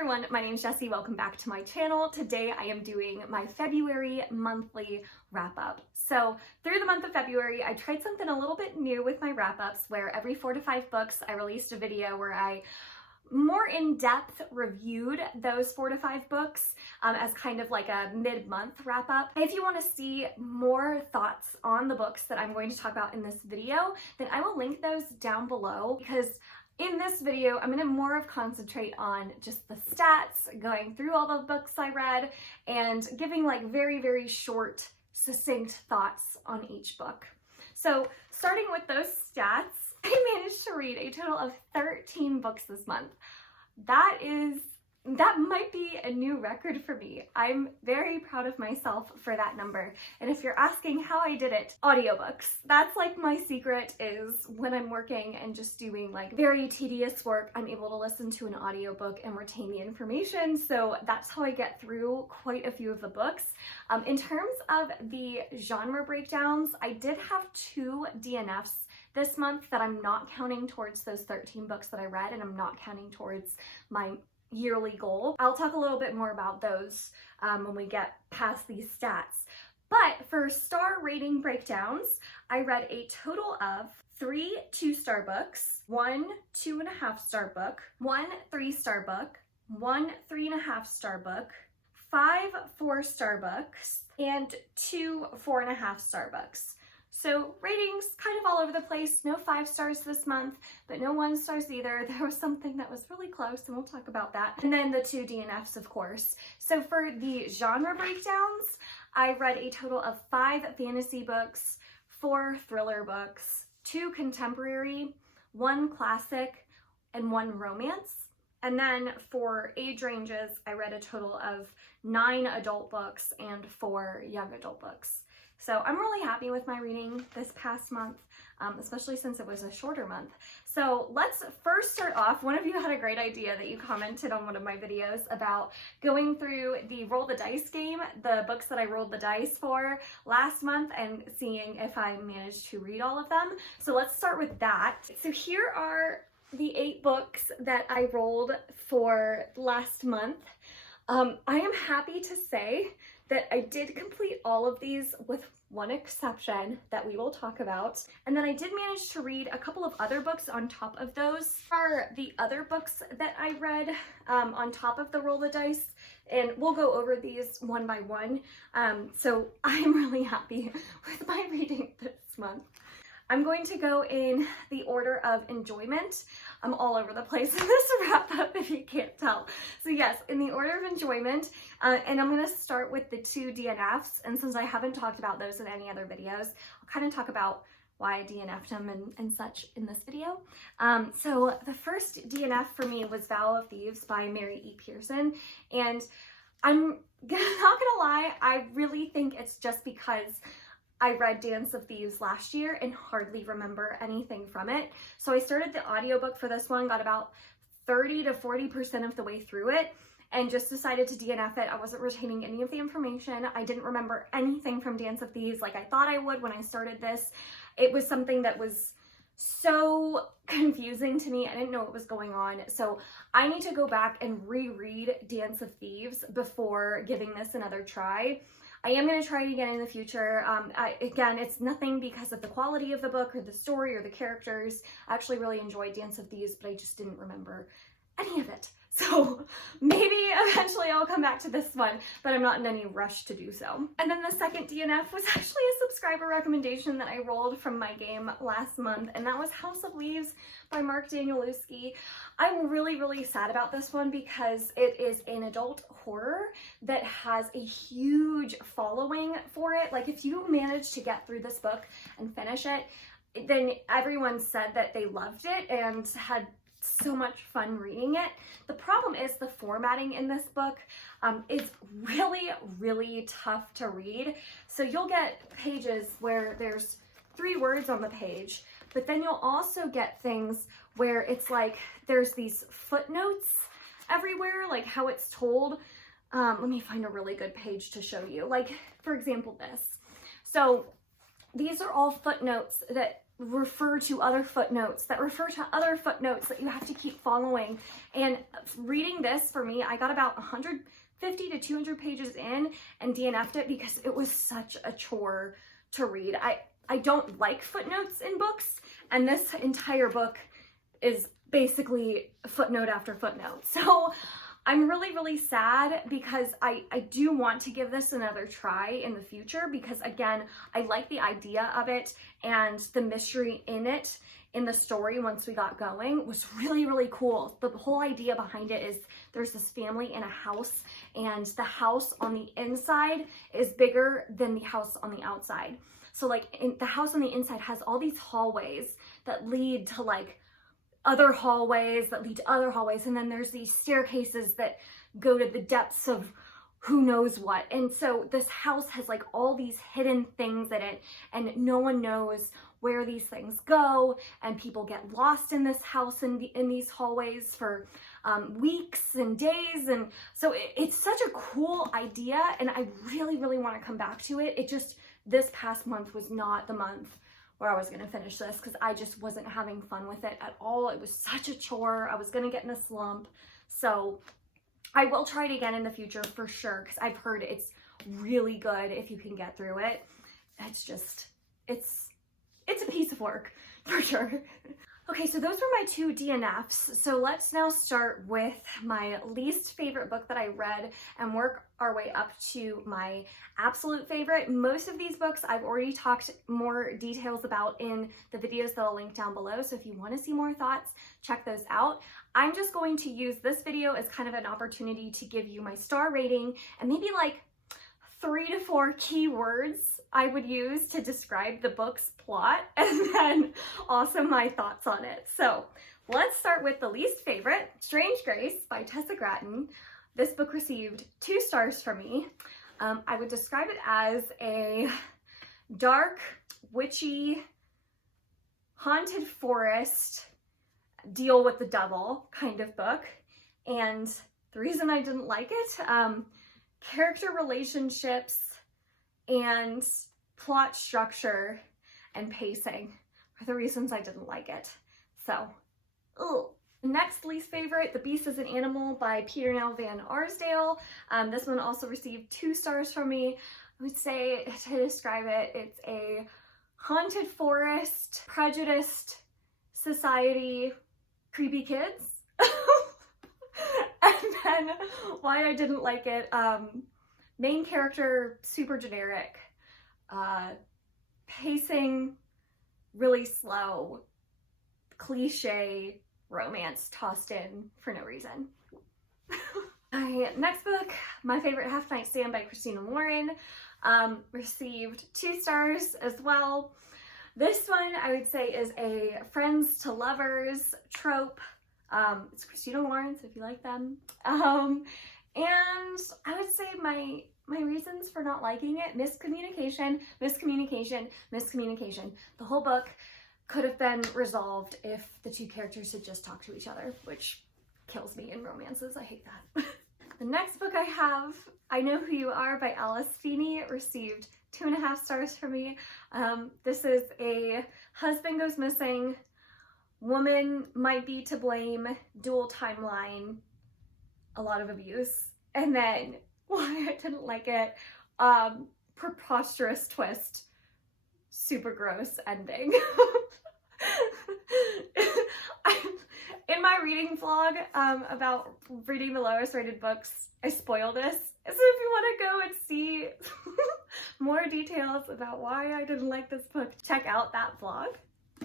everyone, my name is Jessie. Welcome back to my channel. Today I am doing my February monthly wrap-up. So through the month of February, I tried something a little bit new with my wrap-ups where every 4 to 5 books I released a video where I more in-depth reviewed those 4 to 5 books as kind of like a mid-month wrap-up. If you want to see more thoughts on the books that I'm going to talk about in this video, then I will link those down below, because in this video, I'm going to more of concentrate on just the stats, going through all the books I read, and giving like very, very short, succinct thoughts on each book. So starting with those stats, I managed to read a total of 13 books this month. That might be a new record for me. I'm very proud of myself for that number. And if you're asking how I did it, audiobooks. That's like my secret, is when I'm working and just doing like very tedious work, I'm able to listen to an audiobook and retain the information. So that's how I get through quite a few of the books. In terms of the genre breakdowns, I did have 2 DNFs this month that I'm not counting towards those 13 books that I read, and I'm not counting towards my yearly goal. I'll talk a little bit more about those when we get past these stats. But for star rating breakdowns, I read a total of 3 2-star books, 1 2.5-star book, 1 3-star book, 1 3.5-star book, 5 4-star books, and 2 4.5-star books. So ratings kind of all over the place. No 5 stars this month, but no 1 stars either. There was something that was really close, and we'll talk about that. And then the 2 DNFs, of course. So for the genre breakdowns, I read a total of 5 fantasy books, 4 thriller books, 2 contemporary, 1 classic, and 1 romance. And then for age ranges, I read a total of 9 adult books and 4 young adult books. So I'm really happy with my reading this past month, especially since it was a shorter month. So let's first start off. One of you had a great idea that you commented on one of my videos about going through the roll the dice game, the books that I rolled the dice for last month, and seeing if I managed to read all of them. So let's start with that. So here are the 8 books that I rolled for last month. I am happy to say that I did complete all of these with one exception that we will talk about. And then I did manage to read a couple of other books on top of those. For the other books that I read on top of the roll the dice, and we'll go over these one by one. So I'm really happy with my reading this month. I'm going to go in the order of enjoyment. I'm all over the place in this wrap up, if you can't tell. So yes, in the order of enjoyment, and I'm going to start with the 2 DNFs. And since I haven't talked about those in any other videos, I'll kind of talk about why I DNF'd them and such in this video. So the first DNF for me was Vow of Thieves by Mary E. Pearson. And I'm not gonna lie, I really think it's just because I read Dance of Thieves last year and hardly remember anything from it. So I started the audiobook for this one, got about 30 to 40% of the way through it, and just decided to DNF it. I wasn't retaining any of the information. I didn't remember anything from Dance of Thieves like I thought I would when I started this. It was something that was so confusing to me. I didn't know what was going on. So I need to go back and reread Dance of Thieves before giving this another try. I am going to try it again in the future. Again, it's nothing because of the quality of the book or the story or the characters. I actually really enjoyed Dance of Thieves, but I just didn't remember any of it. So maybe eventually I'll come back to this one, but I'm not in any rush to do so. And then the second DNF was actually a subscriber recommendation that I rolled from my game last month, and that was House of Leaves by Mark Danielewski. I'm really, really sad about this one because it is an adult horror that has a huge following for it. Like, if you manage to get through this book and finish it, then everyone said that they loved it and had so much fun reading it. The problem is the formatting in this book is really, really tough to read. So you'll get pages where there's 3 words on the page, but then you'll also get things where it's like there's these footnotes everywhere, like how it's told. Let me find a really good page to show you. Like, for example, this. So these are all footnotes that refer to other footnotes that refer to other footnotes that you have to keep following. And reading this, for me, I got about 150 to 200 pages in and DNF'd it because it was such a chore to read. I don't like footnotes in books, and this entire book is basically footnote after footnote. So I'm really, really sad because I do want to give this another try in the future because, again, I like the idea of it, and the mystery in it, in the story once we got going, was really, really cool. The whole idea behind it is there's this family in a house, and the house on the inside is bigger than the house on the outside. So like the house on the inside has all these hallways that lead to like other hallways that lead to other hallways, and then there's these staircases that go to the depths of who knows what. And so this house has like all these hidden things in it, and no one knows where these things go, and people get lost in this house in these hallways for weeks and days. And so it's such a cool idea, and I really, really want to come back to it. It just, this past month was not the month where I was going to finish this because I just wasn't having fun with it at all. It was such a chore. I was going to get in a slump. So I will try it again in the future for sure, because I've heard it's really good if you can get through it. It's just, it's a piece of work for sure. Okay, so those were my 2 DNFs. So let's now start with my least favorite book that I read and work our way up to my absolute favorite. Most of these books I've already talked more details about in the videos that I'll link down below. So if you want to see more thoughts, check those out. I'm just going to use this video as kind of an opportunity to give you my star rating and maybe like 3 to 4 keywords I would use to describe the book's plot, and then also my thoughts on it. So let's start with the least favorite, Strange Grace by Tessa Gratton. This book received 2 stars from me. I would describe it as a dark, witchy, haunted forest, deal with the devil kind of book. And the reason I didn't like it, character relationships and plot structure and pacing are the reasons I didn't like it. So, ugh. Next least favorite, The Beast is an Animal by Peter Nell Van Arsdale. This one also received 2 stars from me. I would say, to describe it, it's a haunted forest, prejudiced society, creepy kids. And then why I didn't like it, main character, super generic, pacing really slow, cliche romance tossed in for no reason. My next book, My Favorite Half Night Stand by Christina Lauren, received 2 stars as well. This one I would say is a friends to lovers trope. It's Christina Lauren, so if you like them. And I would say my reasons for not liking it, miscommunication. The whole book could have been resolved if the 2 characters had just talked to each other, which kills me in romances. I hate that. The next book I have, I Know Who You Are by Alice Feeney, received 2.5 stars from me. This is a husband goes missing, woman might be to blame, dual timeline, a lot of abuse. And then why I didn't like it, preposterous twist, super gross ending. In my reading vlog about reading the lowest rated books, I spoil this. So if you want to go and see more details about why I didn't like this book, check out that vlog.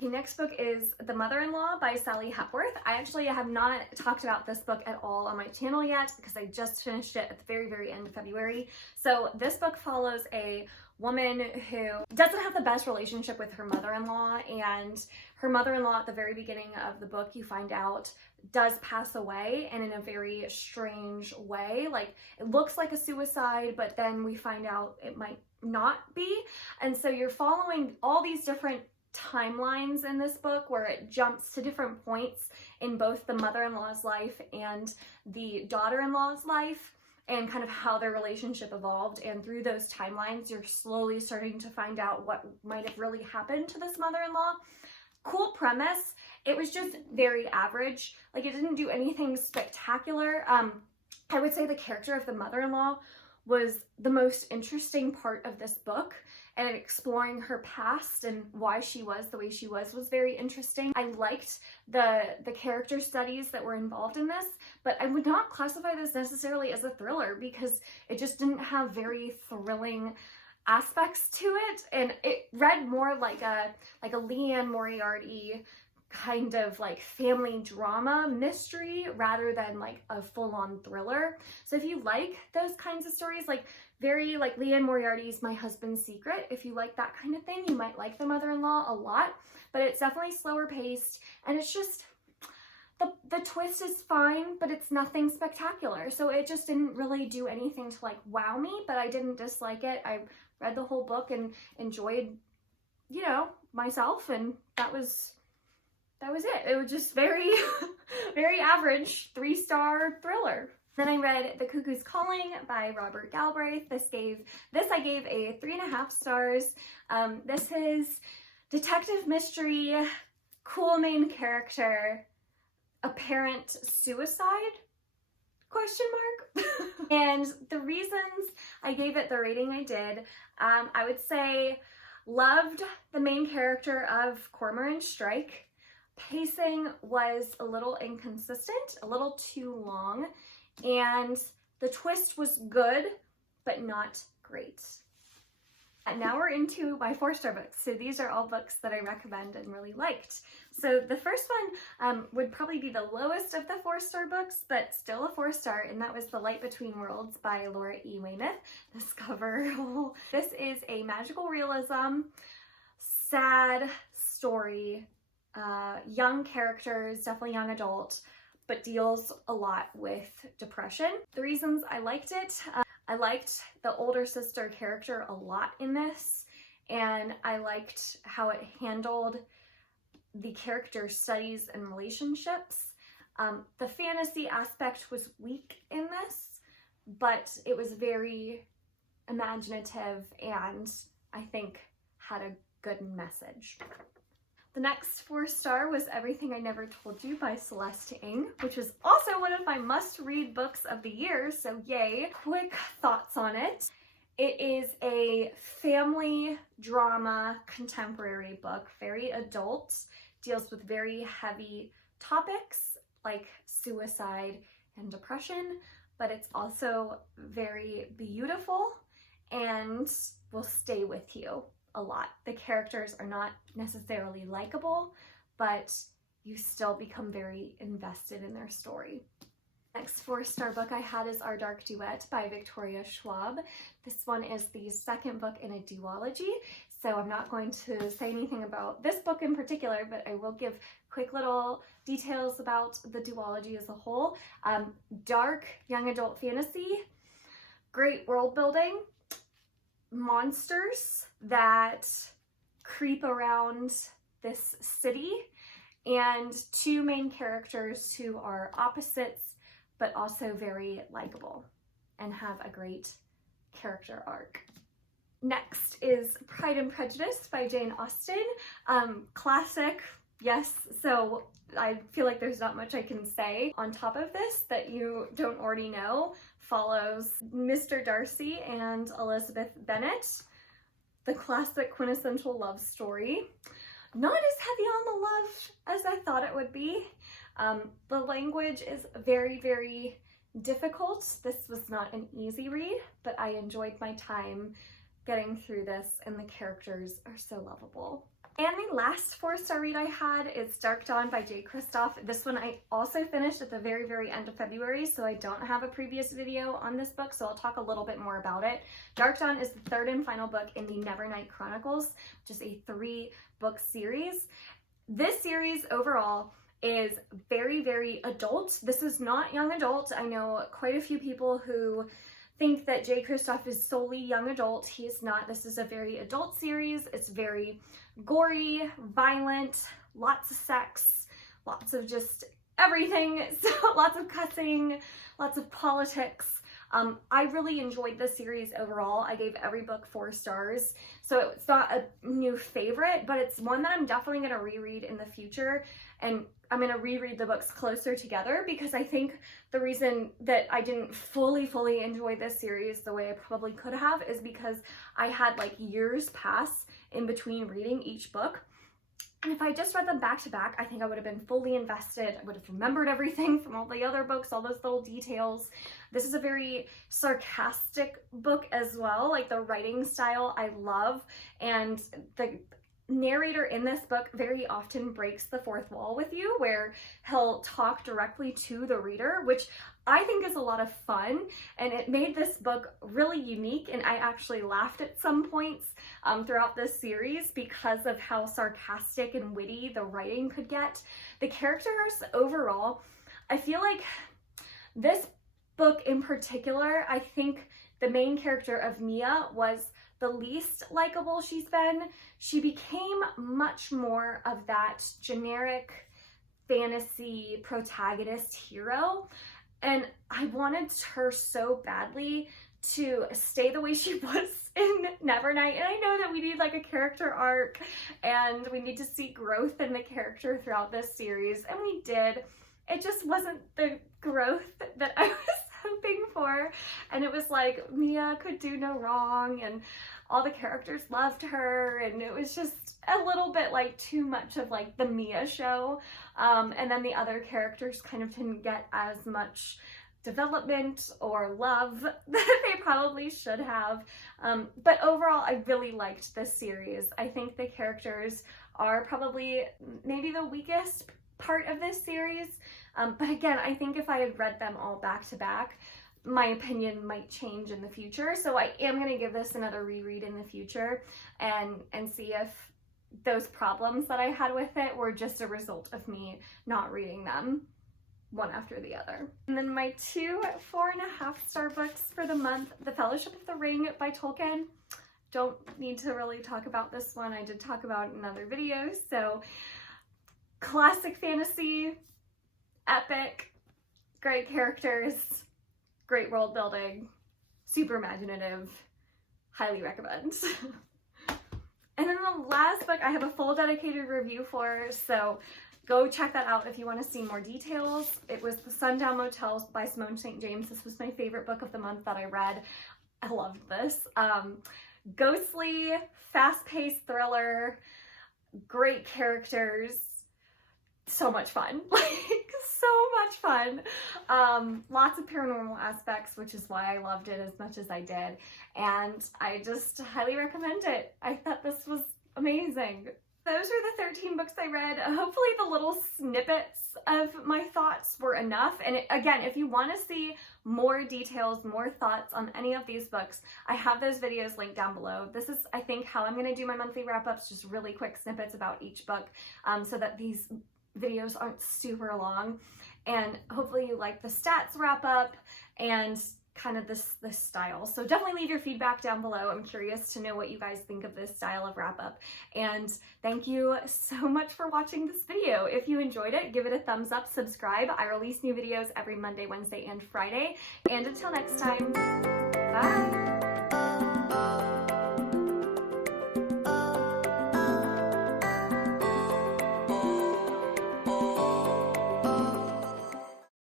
The next book is The Mother-in-Law by Sally Hepworth. I actually have not talked about this book at all on my channel yet because I just finished it at the very, very end of February. So this book follows a woman who doesn't have the best relationship with her mother-in-law, and her mother-in-law at the very beginning of the book, you find out, does pass away, and in a very strange way. Like, it looks like a suicide, but then we find out it might not be. And so you're following all these different timelines in this book where it jumps to different points in both the mother-in-law's life and the daughter-in-law's life. and kind of how their relationship evolved. And through those timelines, you're slowly starting to find out what might have really happened to this mother-in-law. Cool premise. It was just very average. Like, it didn't do anything spectacular. I would say the character of the mother-in-law was the most interesting part of this book, and exploring her past and why she was the way she was very interesting. I liked the character studies that were involved in this, but I would not classify this necessarily as a thriller because it just didn't have very thrilling aspects to it, and it read more like a Leanne Moriarty kind of like family drama mystery rather than like a full-on thriller. So if you like those kinds of stories, like very like Leanne Moriarty's My Husband's Secret, if you like that kind of thing, you might like The Mother-in-Law a lot. But it's definitely slower paced, and it's just the twist is fine, but it's nothing spectacular. So it just didn't really do anything to like wow me, but I didn't dislike it. I read the whole book and enjoyed, you know, myself, and that was it. It was just very, very average 3-star thriller. Then I read The Cuckoo's Calling by Robert Galbraith. This I gave a 3.5 stars. This is detective mystery, cool main character, apparent suicide, ? And the reasons I gave it the rating I did, I would say loved the main character of Cormoran Strike. Pacing was a little inconsistent, a little too long, and the twist was good, but not great. And now we're into my 4-star books. So these are all books that I recommend and really liked. So the first one would probably be the lowest of the 4-star books, but still a 4-star, and that was The Light Between Worlds by Laura E. Weymouth. This cover, this is a magical realism, sad story, young characters, definitely young adult, but deals a lot with depression. The reasons I liked it, I liked the older sister character a lot in this, and I liked how it handled the character studies and relationships. The fantasy aspect was weak in this, but it was very imaginative and I think had a good message. The next 4-star was Everything I Never Told You by Celeste Ng, which was also one of my must-read books of the year, so yay. Quick thoughts on it. It is a family drama contemporary book, very adult, deals with very heavy topics like suicide and depression, but it's also very beautiful and will stay with you a lot. The characters are not necessarily likable, but you still become very invested in their story. Next 4-star book I had is Our Dark Duet by Victoria Schwab. This one is the second book in a duology, so I'm not going to say anything about this book in particular, but I will give quick little details about the duology as a whole. Dark young adult fantasy, great world building, monsters that creep around this city, and 2 main characters who are opposites but also very likable and have a great character arc. Next is Pride and Prejudice by Jane Austen. Classic, yes, so I feel like there's not much I can say on top of this that you don't already know. Follows Mr. Darcy and Elizabeth Bennet, the classic quintessential love story. Not as heavy on the love as I thought it would be. The language is very, very difficult. This was not an easy read, but I enjoyed my time getting through this, and the characters are so lovable. And the last 4-star read I had is Dark Dawn by Jay Kristoff. This one I also finished at the very, very end of February, so I don't have a previous video on this book, so I'll talk a little bit more about it. Dark Dawn is the 3rd and final book in the Nevernight Chronicles, which is a 3-book series. This series overall is very, very adult. This is not young adult. I know quite a few people who think that Jay Kristoff is solely young adult. He is not. This is a very adult series. It's very gory, violent, lots of sex, lots of just everything. So lots of cussing, lots of politics. I really enjoyed the series overall. I gave every book 4 stars. So it's not a new favorite, but it's one that I'm definitely going to reread in the future. And I'm going to reread the books closer together, because I think the reason that I didn't fully enjoy this series the way I probably could have is because I had like years pass in between reading each book. And if I just read them back to back, I think I would have been fully invested. I would have remembered everything from all the other books, all those little details. This is a very sarcastic book as well. Like, the writing style I love, and the narrator in this book very often breaks the fourth wall with you, where he'll talk directly to the reader, which I think is a lot of fun, and it made this book really unique. And I actually laughed at some points throughout this series because of how sarcastic and witty the writing could get. The characters overall, I feel like this book in particular, I think the main character of Mia was the least likable she's been. She became much more of that generic fantasy protagonist hero, and I wanted her so badly to stay the way she was in Nevernight. And I know that we need like a character arc, and we need to see growth in the character throughout this series, and we did. It just wasn't the growth that I was hoping for, and it was like Mia could do no wrong, and all the characters loved her, and it was just a little bit like too much of like the Mia show, and then the other characters kind of didn't get as much development or love that they probably should have, but overall I really liked this series. I think the characters are probably maybe the weakest part of this series, but again, I think if I had read them all back to back, my opinion might change in the future. So I am going to give this another reread in the future and see if those problems that I had with it were just a result of me not reading them one after the other. And then my 2 4.5-star books for the month: The Fellowship of the Ring by Tolkien. Don't need to really talk about this one. I did talk about it in other videos. So classic fantasy, epic, great characters, great world building, super imaginative, highly recommend. And then the last book I have a full dedicated review for, so go check that out if you want to see more details. It was The Sundown Motel by Simone St. James. This was my favorite book of the month that I read. I loved this. Ghostly, fast-paced thriller, great characters, so much fun. Like, so much fun. Lots of paranormal aspects, which is why I loved it as much as I did, and I just highly recommend it. I thought this was amazing. Those are the 13 books I read. Hopefully the little snippets of my thoughts were enough. And again, if you want to see more details, more thoughts on any of these books, I have those videos linked down below. This is, I think, how I'm going to do my monthly wrap-ups, just really quick snippets about each book, so that these videos aren't super long. And hopefully you like the stats wrap-up and kind of this style. So definitely leave your feedback down below. I'm curious to know what you guys think of this style of wrap-up. And thank you so much for watching this video. If you enjoyed it, give it a thumbs up, subscribe. I release new videos every Monday, Wednesday, and Friday. And until next time.